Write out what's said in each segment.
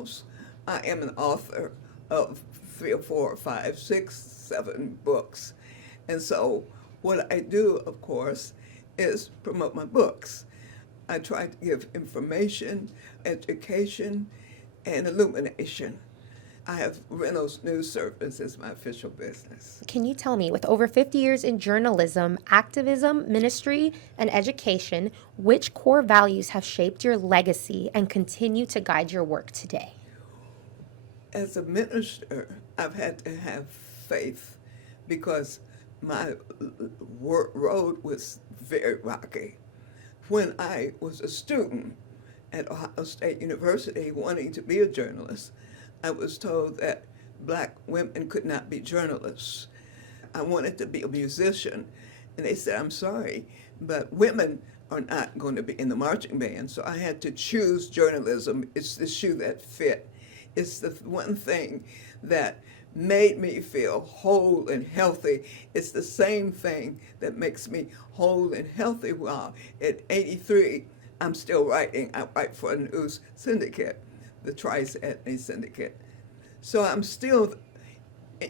Reynolds. I am an author of 3 or 4 or 5, 6, 7 books. And so what I do, of course, is promote my books. I try to give information, education, and illumination. I have Reynolds News Service as my official business. Can you tell me, with over 50 years in journalism, activism, ministry, and education, which core values have shaped your legacy and continue to guide your work today? As a minister, I've had to have faith because my road was very rocky. When I was a student at Ohio State University wanting to be a journalist, I was told that black women could not be journalists. I wanted to be a musician, and they said, I'm sorry, but women are not going to be in the marching band. So I had to choose journalism. It's the shoe that fit. It's the one thing that made me feel whole and healthy. It's the same thing that makes me whole and healthy. While at 83, I'm still writing. I write for a news syndicate, the Tri-Ethnic Syndicate. So I'm still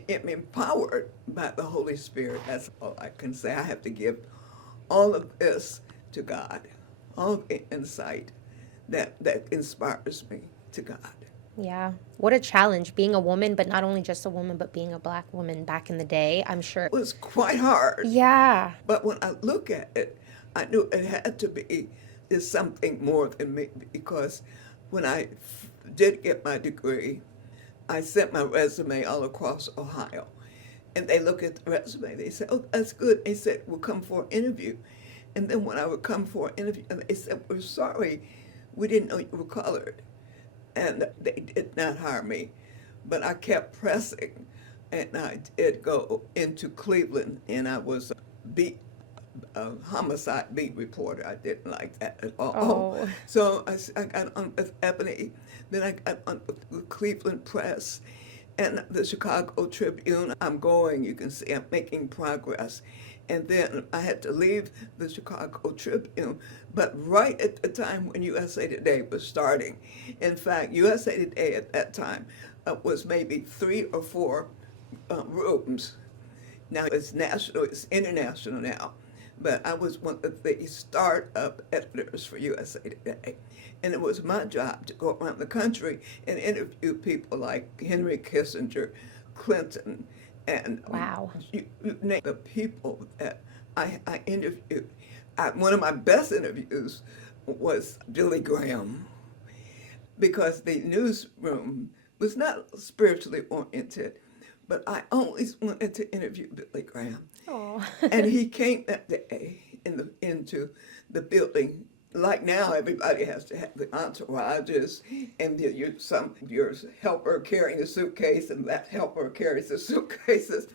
empowered by the Holy Spirit. That's all I can say. I have to give all of this to God, all the insight that inspires me to God. Yeah. What a challenge being a woman, but not only just a woman, but being a black woman back in the day. I'm sure. It was quite hard. Yeah. But when I look at it, I knew it had to be there's something more than me, because when I did get my degree, I sent my resume all across Ohio. And they look at the resume, they said, oh, that's good. They said, we'll come for an interview. And then when I would come for an interview, they said, we're sorry, we didn't know you were colored. And they did not hire me. But I kept pressing, and I did go into Cleveland, and I was a homicide beat reporter. I didn't like that at all. Oh. So I got on with Ebony, then I got on with the Cleveland Press and the Chicago Tribune. I'm going, you can see I'm making progress. And then I had to leave the Chicago Tribune, but right at the time when USA Today was starting. In fact, USA Today at that time was maybe 3 or 4 rooms. Now it's national, it's international now. But I was one of the start-up editors for USA Today. And it was my job to go around the country and interview people like Henry Kissinger, Clinton, and Wow. You name the people that I interviewed. One of my best interviews was Billy Graham, because the newsroom was not spiritually oriented, but I always wanted to interview Billy Graham. Oh. And he came that day into the building. Like now, everybody has to have the entourages, and your helper carrying the suitcase, and that helper carries the suitcases.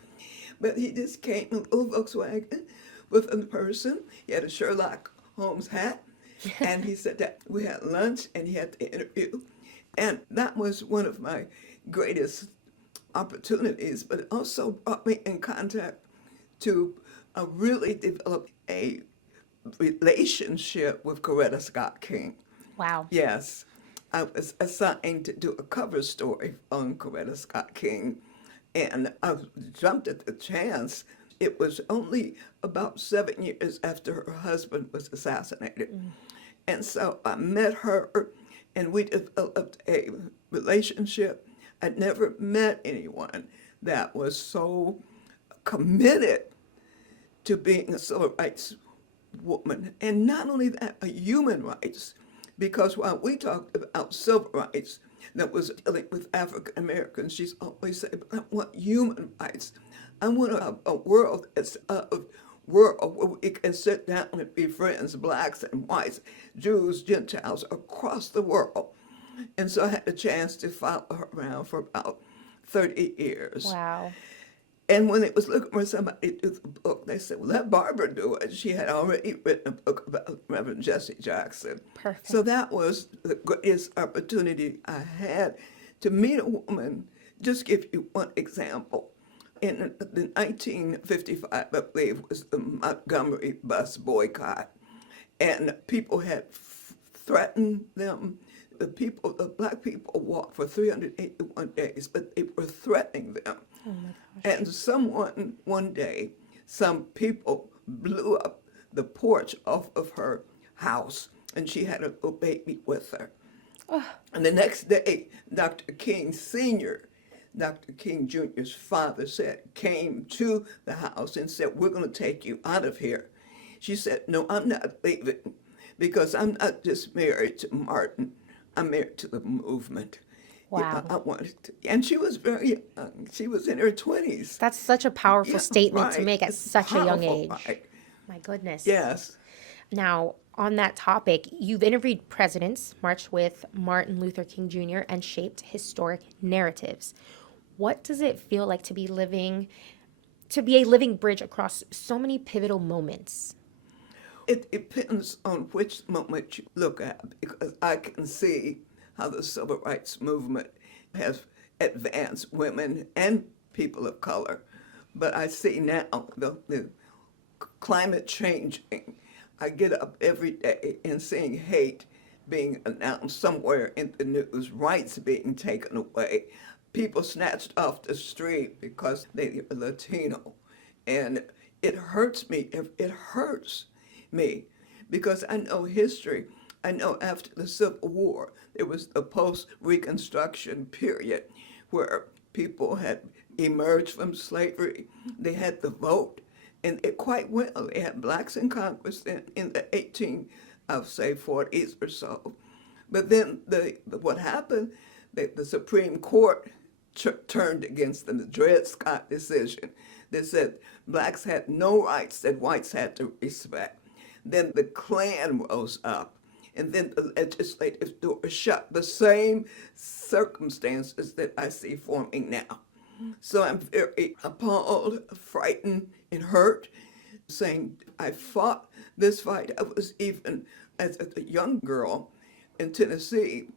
But he just came in a little Volkswagen with a person. He had a Sherlock Holmes hat, and he said that we had lunch, and he had the interview. And that was one of my greatest opportunities, but it also brought me in contact to really develop a relationship with Coretta Scott King. Wow. Yes, I was assigned to do a cover story on Coretta Scott King, and I jumped at the chance. It was only about 7 years after her husband was assassinated. And so I met her, and we developed a relationship. I'd never met anyone that was so committed to being a civil rights woman. And not only that, a human rights, because while we talked about civil rights that was dealing with African Americans, she's always said, but I want human rights. I want a world that's a world where we can sit down and be friends, blacks and whites, Jews, Gentiles, across the world. And so I had a chance to follow her around for about 30 years. Wow. And when it was looking for somebody to do the book, they said, well, let Barbara do it. She had already written a book about Reverend Jesse Jackson. Perfect. So that was the greatest opportunity I had to meet a woman. Just give you one example. In the 1955, I believe, was the Montgomery bus boycott. And people had threatened them. The black people walked for 381 days, but they were threatening them. Oh my gosh. And one day, some people blew up the porch off of her house, and she had a little baby with her. And the next day, Dr. King Sr., Dr. King Jr.'s father came to the house and said, "We're going to take you out of here." She said, "No, I'm not leaving because I'm not just married to Martin. I'm married to the movement." Wow. I wanted to, and she was very young. She was in her 20s. That's such a powerful statement to Right. make at It's such a young powerful, age. right? My goodness. Yes. Now, on that topic, you've interviewed presidents, marched with Martin Luther King Jr., and shaped historic narratives. What does it feel like to be a living bridge across so many pivotal moments? It depends on which moment you look at, because I can see how the civil rights movement has advanced women and people of color. But I see now the climate changing. I get up every day and seeing hate being announced somewhere in the news, rights being taken away, people snatched off the street because they are Latino. And it hurts me. It hurts me because I know history. I know after the Civil War, there was the post-Reconstruction period where people had emerged from slavery. They had the vote, and it quite well. They had blacks in Congress in the 40s or so. But then what happened, the Supreme Court turned against them, the Dred Scott decision. They said blacks had no rights that whites had to respect. Then the Klan rose up, and then the legislative door shut. The same circumstances that I see forming now. So I'm very appalled, frightened, and hurt, saying I fought this fight. I was even, as a young girl in Tennessee,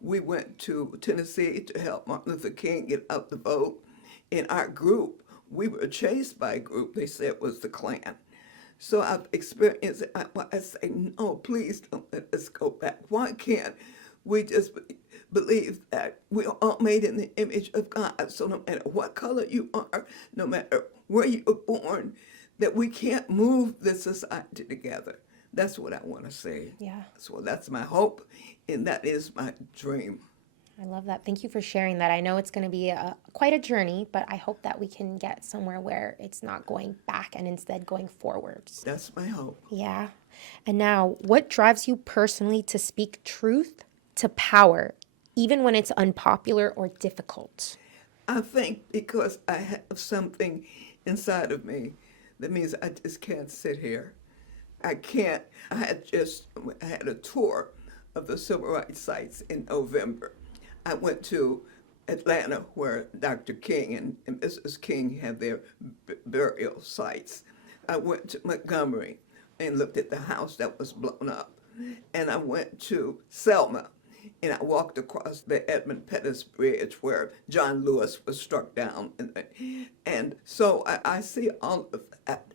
we went to Tennessee to help Martin Luther King get up the vote. In our group, we were chased by a group they said was the Klan. So I've experienced it. I say, no, please don't let us go back. Why can't we just believe that we are all made in the image of God? So no matter what color you are, no matter where you were born, that we can't move this society together. That's what I want to say. Yeah. So that's my hope, and that is my dream. I love that. Thank you for sharing that. I know it's going to be quite a journey, but I hope that we can get somewhere where it's not going back and instead going forwards. That's my hope. Yeah. And now, what drives you personally to speak truth to power, even when it's unpopular or difficult? I think because I have something inside of me that means I just can't sit here. I can't. I had a tour of the civil rights sites in November. I went to Atlanta, where Dr. King and Mrs. King had their burial sites. I went to Montgomery and looked at the house that was blown up. And I went to Selma, and I walked across the Edmund Pettus Bridge where John Lewis was struck down. And so I see all of that.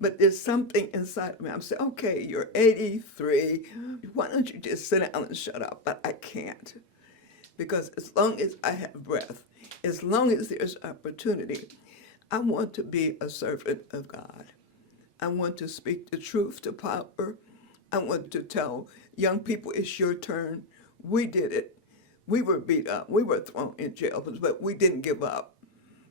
But there's something inside me. I'm saying, okay, you're 83. Why don't you just sit down and shut up? But I can't. Because as long as I have breath, as long as there's opportunity, I want to be a servant of God. I want to speak the truth to power. I want to tell young people, it's your turn. We did it. We were beat up. We were thrown in jail, but we didn't give up.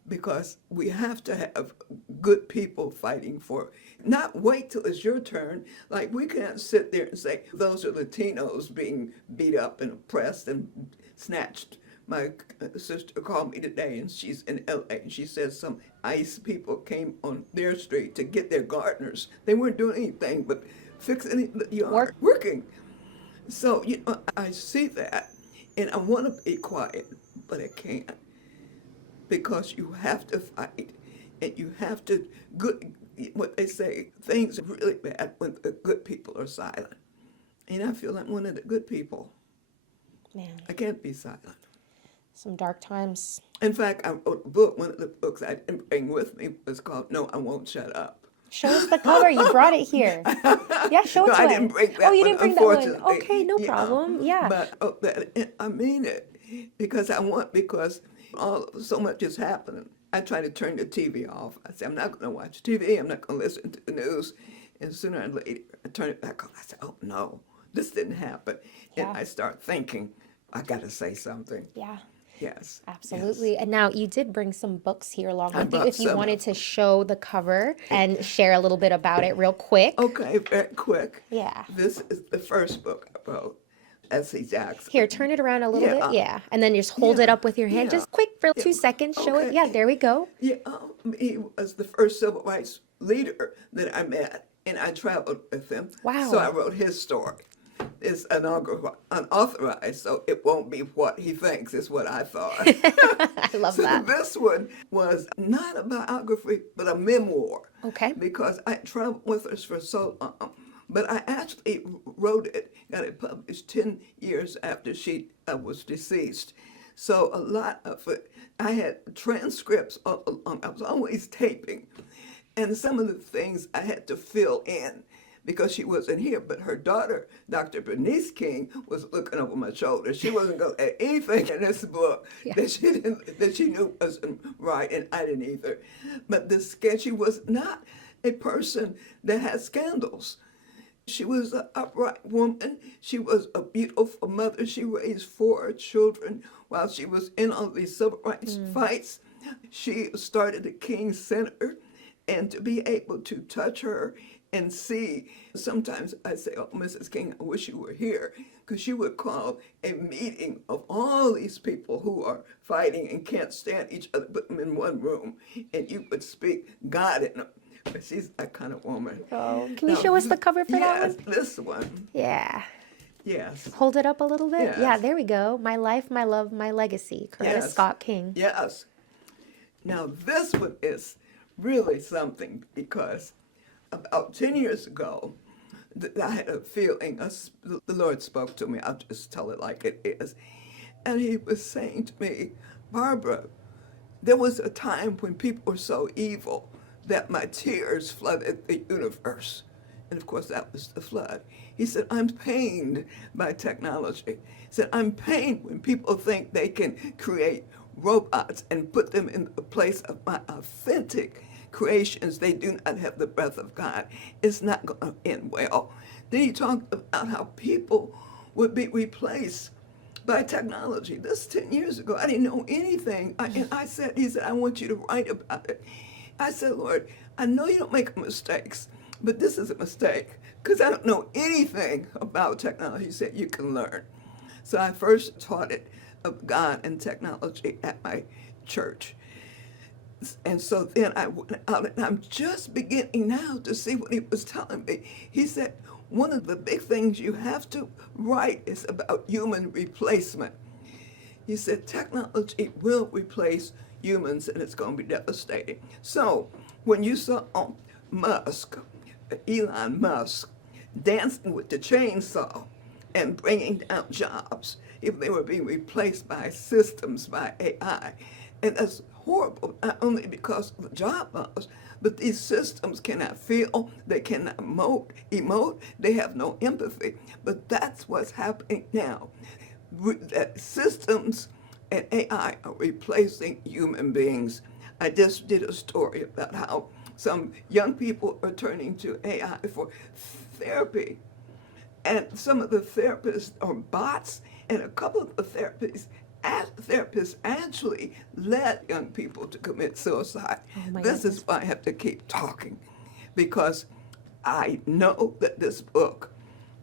Because we have to have good people fighting for, not wait till it's your turn. Like, we can't sit there and say, those are Latinos being beat up and oppressed and snatched. My sister called me today, and she's in LA, and she says some ICE people came on their street to get their gardeners. They weren't doing anything but fixing the yard, working. So, I see that, and I want to be quiet, but I can't. Because you have to fight, and you have to, what they say, things are really bad when the good people are silent. And I feel like one of the good people. Man, I can't be silent. some dark times. In fact, I wrote a book. One of the books I didn't bring with me was called No, I Won't Shut Up. Show us the cover. You brought it here. Yeah, show No, it to I us. didn't bring Oh, that you one, didn't bring that one. unfortunately. Okay, no Yeah, problem. Yeah. but I mean it because because so much is happening. I try to turn the TV off. I say I'm not going to watch TV. I'm not going to listen to the news. And sooner or later, I turn it back on. I say, oh no, this didn't happen. And Yeah. I start thinking, I got to say something. Yeah. Yes. Absolutely. Yes. And now you did bring some books here along I with you. brought If you some wanted of to them. show the cover and share a little bit about it real quick. Okay, very quick. Yeah. This is the first book I wrote, S.C. Jackson. Here, turn it around a little bit. Yeah. Yeah. And then just hold it Yeah, up with your hand. yeah, Just quick for yeah. 2 seconds. Show it. Okay. Yeah, there we go. Yeah, he was the first civil rights leader that I met, and I traveled with him. Wow. So I wrote his story. It's unauthorized, so it won't be what he thinks, it's what I thought. I love So that. this one was not a biography, but a memoir. Okay. Because I traveled with us for so long. But I actually wrote it, got it published 10 years after she was deceased. So a lot of it, I had transcripts all along. I was always taping. And some of the things I had to fill in because she wasn't here. But her daughter, Dr. Bernice King, was looking over my shoulder. She wasn't going to add anything in this book that she knew wasn't right, and I didn't either. But she was not a person that had scandals. She was an upright woman. She was a beautiful mother. She raised 4 children while she was in all these civil rights fights. She started the King Center, and to be able to touch her and see, sometimes I say, oh, Mrs. King, I wish you were here, because she would call a meeting of all these people who are fighting and can't stand each other, put them in one room, and you would speak God in them. But she's that kind of woman. Oh, can you show us the cover for that one? Yes, this one. Yeah. Yes. Hold it up a little bit. Yes. Yeah, there we go. My Life, My Love, My Legacy. Coretta Yes. Scott King. Yes. Now this one is really something because about 10 years ago, I had a feeling, the Lord spoke to me, I'll just tell it like it is. And he was saying to me, Barbara, there was a time when people were so evil that my tears flooded the universe. And of course, that was the flood. He said, I'm pained by technology. He said, I'm pained when people think they can create robots and put them in the place of my authentic creations. They do not have the breath of God. It's not going to end well. Then he talked about how people would be replaced by technology. This 10 years ago, I didn't know anything. He said, I want you to write about it. I said, Lord, I know you don't make mistakes, but this is a mistake because I don't know anything about technology. He said, you can learn. So I first taught it of God and technology at my church. And so then I went out, and I'm just beginning now to see what he was telling me. He said, one of the big things you have to write is about human replacement. He said, technology will replace humans, and it's going to be devastating. So when you saw Elon Musk, dancing with the chainsaw and bringing down jobs, if they were being replaced by systems, by AI, and that's horrible, not only because of the job loss, but these systems cannot feel, they cannot emote, they have no empathy. But that's what's happening now. That systems and AI are replacing human beings. I just did a story about how some young people are turning to AI for therapy. And some of the therapists are bots, and a couple of the therapists actually led young people to commit suicide. This is why I have to keep talking, because I know that this book,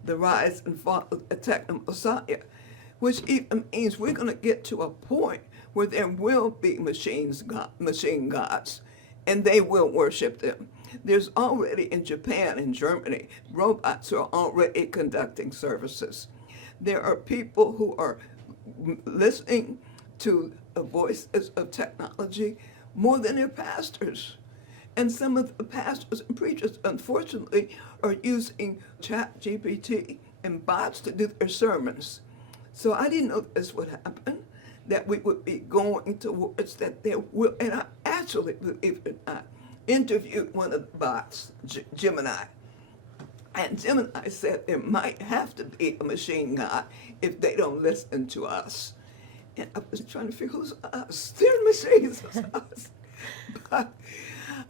The Rise and Fall of the Techno-Messiah, which even means we're going to get to a point where there will be machine gods, and they will worship them. There's already in Japan and Germany, robots are already conducting services. There are people who are listening to the voices of technology more than their pastors. And some of the pastors and preachers, unfortunately, are using ChatGPT and bots to do their sermons. So I didn't know this would happen, that we would be going towards that there will, and I actually believe it or not, interviewed one of the bots, Gemini. And Gemini said there might have to be a machine god if they don't listen to us. And I was trying to figure who's us. They're machines, it's us. But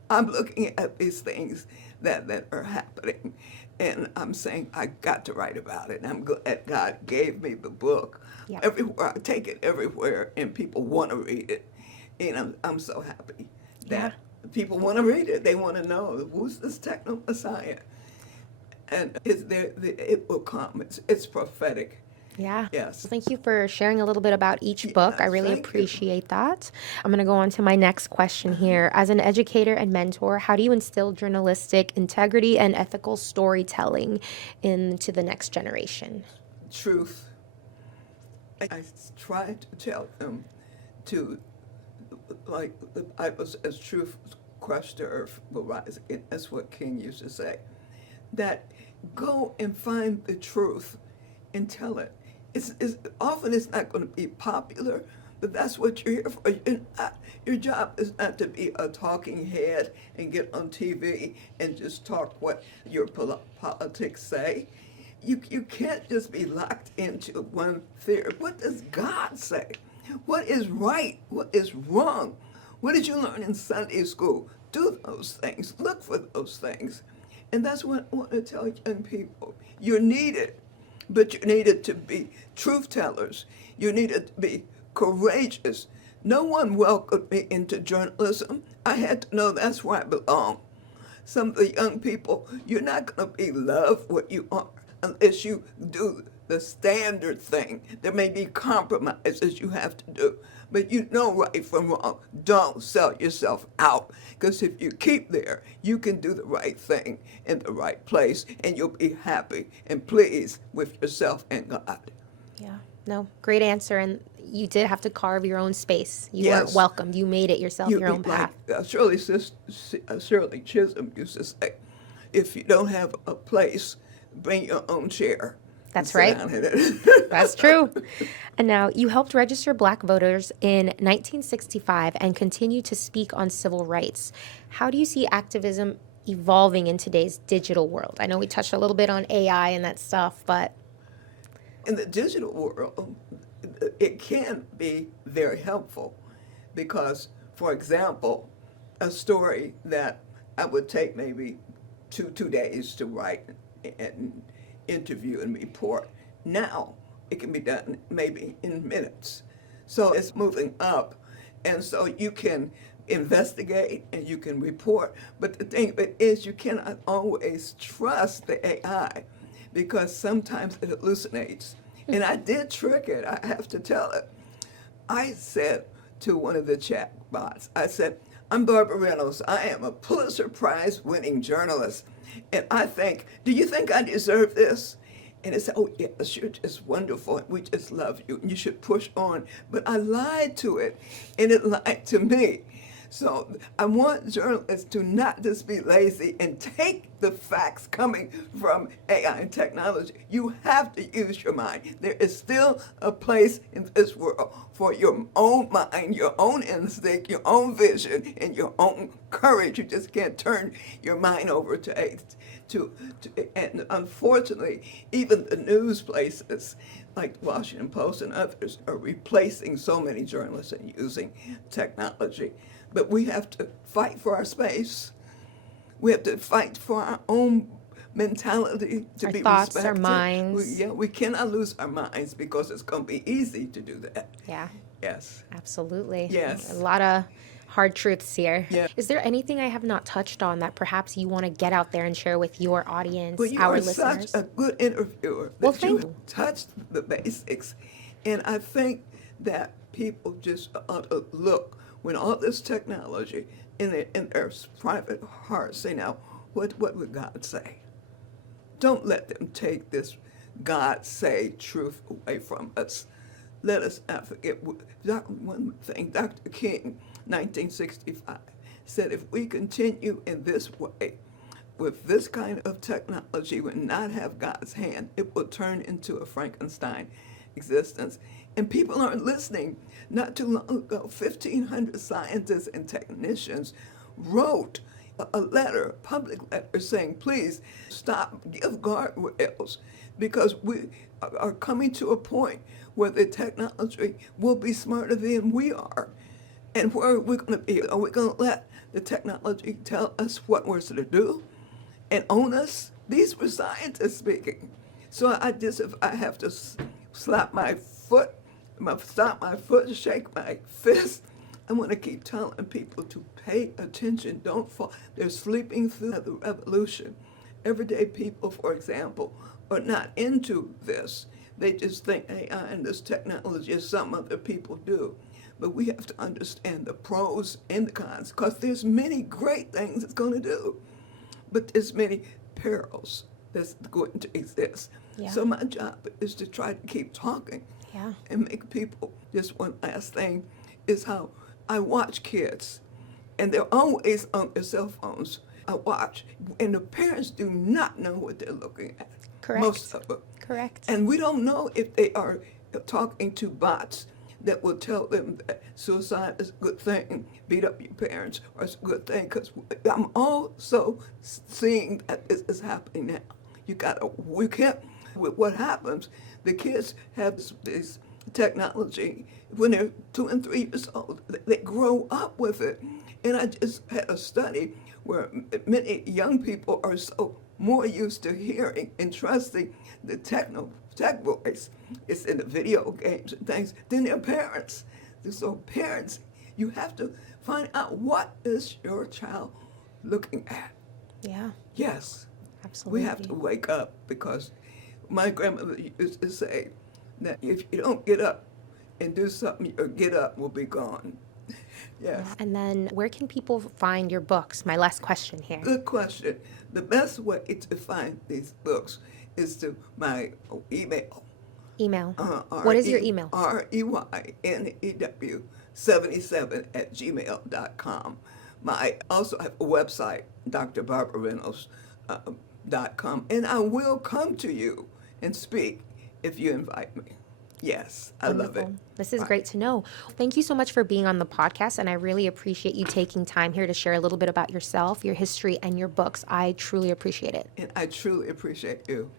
I'm looking at these things that are happening, and I'm saying I got to write about it. And I'm glad God gave me the book. Yeah. Everywhere I take it everywhere, and people want to read it, and I'm so happy that people want to read it. They want to know who's this Techno-Messiah, and it will come. It's prophetic. Yeah. Yes. Thank you for sharing a little bit about each book. I really thank you. appreciate that. I'm going to go on to my next question here. As an educator and mentor, how do you instill journalistic integrity and ethical storytelling into the next generation? Truth. I try to tell them to, like the Bible says, truth crushed the earth will rise again. That's what King used to say. That go and find the truth and tell it. Often it's not going to be popular, but that's what you're here for. Your job is not to be a talking head and get on TV and just talk what your politics say. You can't just be locked into one theory. What does God say? What is right? What is wrong? What did you learn in Sunday school? Do those things. Look for those things. And that's what I want to tell young people. You're needed, but you needed to be truth tellers. You needed to be courageous. No one welcomed me into journalism. I had to know that's where I belong. Some of the young people, you're not going to be loved what you are unless you do the standard thing. There may be compromises you have to do, but you know right from wrong. Don't sell yourself out, because if you keep there, you can do the right thing in the right place, and you'll be happy and pleased with yourself and God. Yeah. No, great answer. And you did have to carve your own space. You Yes. weren't welcomed. You made it yourself, your own path. Shirley Chisholm used to say, if you don't have a place, bring your own chair. That's Sit right. down in it. That's true. And now you helped register Black voters in 1965 and continue to speak on civil rights. How do you see activism evolving in today's digital world? I know we touched a little bit on AI and that stuff, but In the digital world, it can be very helpful because, for example, a story that I would take maybe two days to write and interview and report, now it can be done maybe in minutes. So it's moving up, and so you can investigate and you can report, but the thing of it is you cannot always trust the AI because sometimes it hallucinates. And I did trick it, I have to tell it. I said to one of the chat bots, I said, I'm Barbara Reynolds. I am a Pulitzer Prize winning journalist. And do you think I deserve this? And it said, oh yes, you're just wonderful. We just love you. And you should push on. But I lied to it, and it lied to me. So I want journalists to not just be lazy and take the facts coming from AI and technology. You have to use your mind. There is still a place in this world for your own mind, your own instinct, your own vision, and your own courage. You just can't turn your mind over and unfortunately, even the news places like the Washington Post and others are replacing so many journalists and using technology. But we have to fight for our space. We have to fight for our own mentality to our be thoughts, respected. our minds. We cannot lose our minds because it's going to be easy to do that. Yeah, Yes. absolutely. Yes. A lot of hard truths here. Yeah. Is there anything I have not touched on that perhaps you want to get out there and share with your audience, Well, you our are listeners? such a good interviewer Well, that you thank you. touched the basics. And I think that people just ought to look when all this technology in their private hearts say, now, what would God say? Don't let them take this God say truth away from us. Let us not forget one thing. Dr. King, 1965, said if we continue in this way, with this kind of technology, will not have God's hand, it will turn into a Frankenstein existence. And people aren't listening. Not too long ago, 1,500 scientists and technicians wrote a letter, a public letter saying, please stop, give guardrails, because we are coming to a point where the technology will be smarter than we are. And where are we going to be? Are we going to let the technology tell us what we're to do and own us? These were scientists speaking. So if I have to slap my foot, stomp my foot, shake my fist, I want to keep telling people to pay attention, don't fall. They're sleeping through the revolution. Everyday people, for example, are not into this. They just think AI and this technology is something other people do. But we have to understand the pros and the cons, because there's many great things it's going to do, but there's many perils that's going to exist. Yeah. So my job is to try to keep talking and make people. Just one last thing is how I watch kids, and they're always on their cell phones. I watch, and the parents do not know what they're looking at. Correct. Most of them. Correct. And we don't know if they are talking to bots that will tell them that suicide is a good thing, beat up your parents or it's a good thing, because I'm also seeing that this is happening now. We can't, what happens, the kids have this technology when they're 2 and 3 years old. They grow up with it. And I just had a study where many young people are so more used to hearing and trusting the tech voice. It's in the video games and things than their parents. So parents, you have to find out what is your child looking at. Yeah. Yes. Absolutely. We have to wake up, because my grandmother used to say that if you don't get up and do something, your get up will be gone. Yes. And then where can people find your books? My last question here. Good question. The best way to find these books is to my email. Email. What is your email? REYNEW77@gmail.com. I also have a website, drbarbarareynolds.com, and I will come to you and speak if you invite me. Yes, I love it. This is great to know. Thank you so much for being on the podcast, and I really appreciate you taking time here to share a little bit about yourself, your history, and your books. I truly appreciate it. And I truly appreciate you.